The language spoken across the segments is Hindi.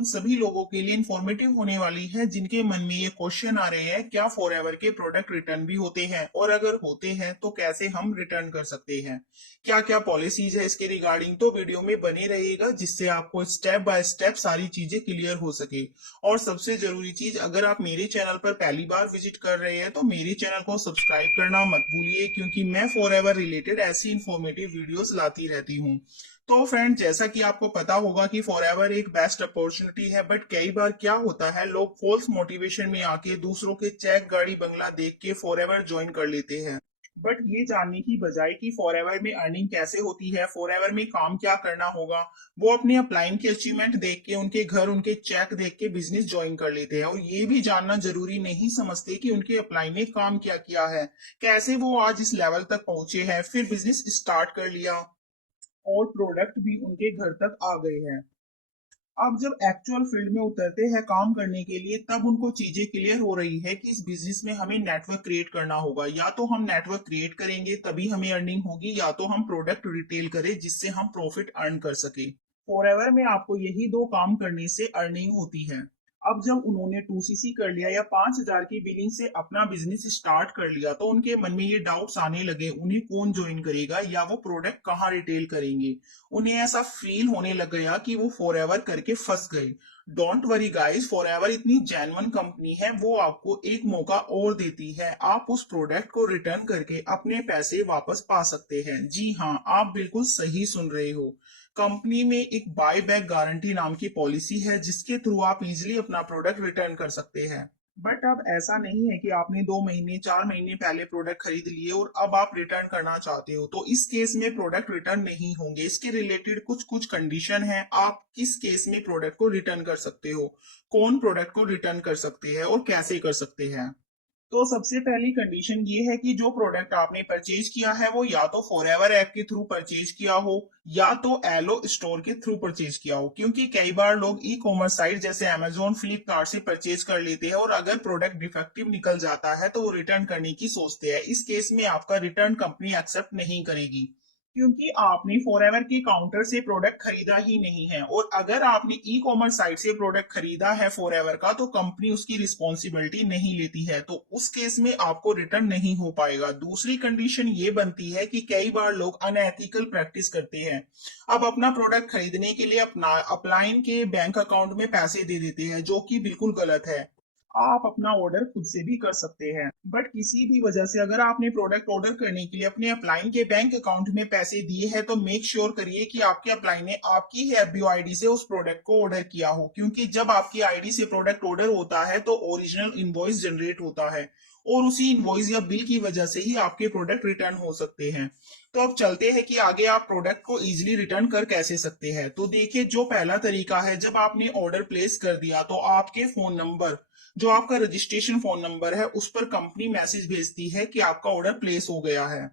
उन सभी लोगों के लिए इंफॉर्मेटिव होने वाली है जिनके मन में ये क्वेश्चन आ रहे हैं, क्या फॉरएवर के प्रोडक्ट रिटर्न भी होते हैं, और अगर होते हैं तो कैसे हम रिटर्न कर सकते हैं, क्या क्या पॉलिसीज है इसके रिगार्डिंग। तो वीडियो में बने रहिएगा जिससे आपको स्टेप बाय स्टेप सारी चीजें क्लियर हो सके। और सबसे जरूरी चीज, अगर आप मेरे चैनल पर पहली बार विजिट कर रहे हैं तो मेरे चैनल को सब्सक्राइब करना मत भूलिए, क्योंकि मैं फॉरएवर रिलेटेड ऐसी इंफॉर्मेटिव वीडियोस लाती रहती हूँ। तो फ्रेंड, जैसा कि आपको पता होगा कि फॉरएवर एक बेस्ट अपॉर्चुनिटी है, बट कई बार क्या होता है, लोग फॉल्स मोटिवेशन में आके दूसरों के चेक गाड़ी बंगला देख के फॉरएवर ज्वाइन कर लेते हैं। बट ये जानने की बजाय कि फॉरएवर में अर्निंग कैसे होती है, फॉरएवर में काम क्या करना होगा, वो अपने अपलाइन के अचीवमेंट देख के, उनके घर, उनके चेक देख के बिजनेस ज्वाइन कर लेते हैं, और ये भी जानना जरूरी नहीं समझते कि उनके अपलाइन ने काम क्या किया है, कैसे वो आज इस लेवल तक पहुंचे हैं, फिर बिजनेस स्टार्ट कर लिया और प्रोडक्ट भी उनके घर तक आ गए हैं। अब जब एक्चुअल फील्ड में उतरते हैं काम करने के लिए, तब उनको चीजें क्लियर हो रही है कि इस बिजनेस में हमें नेटवर्क क्रिएट करना होगा। या तो हम नेटवर्क क्रिएट करेंगे तभी हमें अर्निंग होगी, या तो हम प्रोडक्ट रिटेल करें जिससे हम प्रॉफिट अर्न कर सके। फॉरएवर में आपको यही दो काम करने से अर्निंग होती है। अब जब उन्होंने 2CC कर लिया या 5,000 की बिलिंग से अपना बिजनेस स्टार्ट कर लिया, तो उनके मन में ये डाउट्स आने लगे, उन्हें कौन ज्वाइन करेगा या वो प्रोडक्ट कहाँ रिटेल करेंगे। उन्हें ऐसा फील होने लग गया कि वो फॉरएवर करके फंस गए। डोंट वरी गाइस, फॉरएवर इतनी जेन्युइन कंपनी है, वो आपको एक मौका और देती है। आप उस प्रोडक्ट को रिटर्न करके अपने पैसे वापस पा सकते हैं। जी हाँ, आप बिल्कुल सही सुन रहे हो। कंपनी में एक बाय बैक गारंटी नाम की पॉलिसी है जिसके थ्रू आप इजीली अपना प्रोडक्ट रिटर्न कर सकते हैं। बट अब ऐसा नहीं है कि आपने 2 महीने 4 महीने पहले प्रोडक्ट खरीद लिए और अब आप रिटर्न करना चाहते हो, तो इस केस में प्रोडक्ट रिटर्न नहीं होंगे। इसके रिलेटेड कुछ कुछ कंडीशन है, आप किस केस में प्रोडक्ट को रिटर्न कर सकते हो, कौन प्रोडक्ट को रिटर्न कर सकते हैं और कैसे कर सकते हैं। तो सबसे पहली कंडीशन ये है कि जो प्रोडक्ट आपने परचेज किया है वो या तो फॉरएवर ऐप के थ्रू परचेज किया हो, या तो एलो स्टोर के थ्रू परचेज किया हो। क्योंकि कई बार लोग ई कॉमर्स साइट जैसे अमेजोन, फ्लिपकार्ट से परचेज कर लेते हैं, और अगर प्रोडक्ट डिफेक्टिव निकल जाता है तो वो रिटर्न करने की सोचते हैं। इस केस में आपका रिटर्न कंपनी एक्सेप्ट नहीं करेगी, क्योंकि आपने फॉरएवर के काउंटर से प्रोडक्ट खरीदा ही नहीं है। और अगर आपने ई कॉमर्स साइट से प्रोडक्ट खरीदा है फॉरएवर का, तो कंपनी उसकी रिस्पॉन्सिबिलिटी नहीं लेती है, तो उस केस में आपको रिटर्न नहीं हो पाएगा। दूसरी कंडीशन ये बनती है कि कई बार लोग अनएथिकल प्रैक्टिस करते हैं। अब अपना प्रोडक्ट खरीदने के लिए अपना अपलाइन के बैंक अकाउंट में पैसे दे देते हैं, जो कि बिल्कुल गलत है। आप अपना ऑर्डर खुद से भी कर सकते हैं, बट किसी भी वजह से अगर आपने प्रोडक्ट ऑर्डर करने के लिए अपने अपलाइन के बैंक अकाउंट में पैसे दिए हैं, तो मेक श्योर करिए कि आपके अपलाइन ने आपकी ही एफबीओ आईडी से उस प्रोडक्ट को ऑर्डर किया हो, क्योंकि जब आपकी आईडी से प्रोडक्ट ऑर्डर होता है तो ओरिजिनल इनवॉइस जनरेट होता है, और उसी इनवॉइस या बिल की वजह से ही आपके प्रोडक्ट रिटर्न हो सकते हैं। तो अब चलते हैं कि आगे आप प्रोडक्ट को इजीली रिटर्न कर कैसे सकते हैं। तो देखिए, जो पहला तरीका है, जब आपने ऑर्डर प्लेस कर दिया तो आपके फोन नंबर, जो आपका रजिस्ट्रेशन फोन नंबर है, उस पर कंपनी मैसेज भेजती है कि आपका ऑर्डर प्लेस हो गया है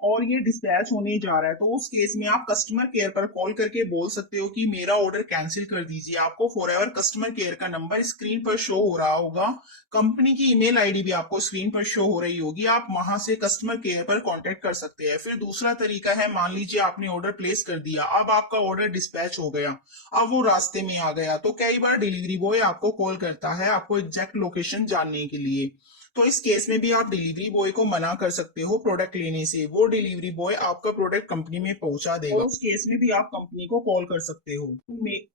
और ये डिस्पैच होने जा रहा है। तो उस केस में आप कस्टमर केयर पर कॉल करके बोल सकते हो कि मेरा ऑर्डर कैंसिल कर दीजिए। आपको फॉरएवर कस्टमर केयर का नंबर स्क्रीन पर शो हो रहा होगा, कंपनी की ईमेल आईडी भी आपको स्क्रीन पर शो हो रही होगी, आप वहां से कस्टमर केयर पर कांटेक्ट कर सकते हैं। फिर दूसरा तरीका है, मान लीजिए आपने ऑर्डर प्लेस कर दिया, अब आपका ऑर्डर डिस्पैच हो गया, अब वो रास्ते में आ गया, तो कई बार डिलीवरी बॉय आपको कॉल करता है आपको एग्जैक्ट लोकेशन जानने के लिए। तो इस केस में भी आप डिलीवरी बॉय को मना कर सकते हो प्रोडक्ट लेने से, वो डिलीवरी बॉय आपका प्रोडक्ट कंपनी में पहुंचा देगा। और उस केस में भी आप कंपनी को कॉल कर सकते हो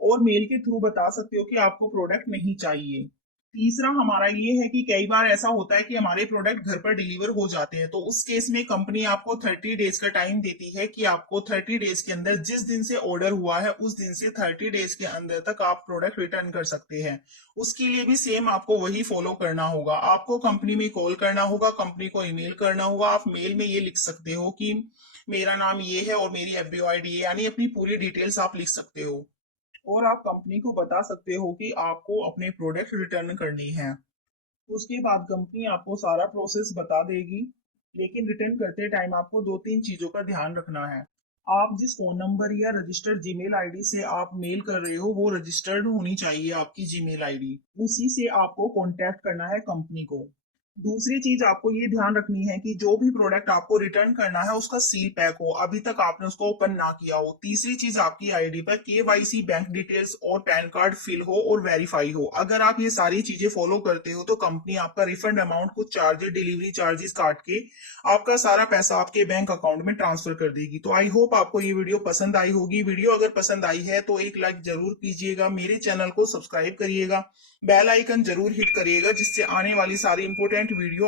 और मेल के थ्रू बता सकते हो कि आपको प्रोडक्ट नहीं चाहिए। तीसरा हमारा ये है कि कई बार ऐसा होता है कि हमारे प्रोडक्ट घर पर डिलीवर हो जाते हैं, तो उस केस में कंपनी आपको 30 डेज का टाइम देती है कि आपको 30 डेज के अंदर, जिस दिन से ऑर्डर हुआ है उस दिन से 30 डेज के अंदर तक आप प्रोडक्ट रिटर्न कर सकते हैं। उसके लिए भी सेम आपको वही फॉलो करना होगा। आपको कंपनी में कॉल करना होगा, कंपनी को ईमेल करना होगा। आप मेल में ये लिख सकते हो कि मेरा नाम ये है और मेरी एफबीओ आईडी है, यानी अपनी पूरी डिटेल्स आप लिख सकते हो। और आप कंपनी को बता सकते हो कि आपको अपने प्रोडक्ट रिटर्न करनी है। उसके बाद कंपनी आपको सारा प्रोसेस बता देगी, लेकिन रिटर्न करते टाइम आपको दो तीन चीजों का ध्यान रखना है। आप जिस फोन नंबर या रजिस्टर्ड जीमेल आईडी से आप मेल कर रहे हो, वो रजिस्टर्ड होनी चाहिए आपकी जीमेल आईडी, उसी से आपको कांटेक्ट करना है कंपनी को। दूसरी चीज आपको ये ध्यान रखनी है कि जो भी प्रोडक्ट आपको रिटर्न करना है उसका सील पैक हो, अभी तक आपने उसको ओपन ना किया हो। तीसरी चीज आपकी आईडी पर केवाईसी, बैंक डिटेल्स और पैन कार्ड फिल हो और वेरीफाई हो। अगर आप ये सारी चीजें फॉलो करते हो तो कंपनी आपका रिफंड अमाउंट, कुछ चार्जेस, डिलीवरी चार्जेस काट के आपका सारा पैसा आपके बैंक अकाउंट में ट्रांसफर कर देगी। तो आई होप आपको ये वीडियो पसंद आई होगी। वीडियो अगर पसंद आई है तो एक लाइक जरूर कीजिएगा, मेरे चैनल को सब्सक्राइब करिएगा, बेल आइकन जरूर हिट करिएगा, जिससे आने वाली सारी इंपॉर्टेंट वीडियो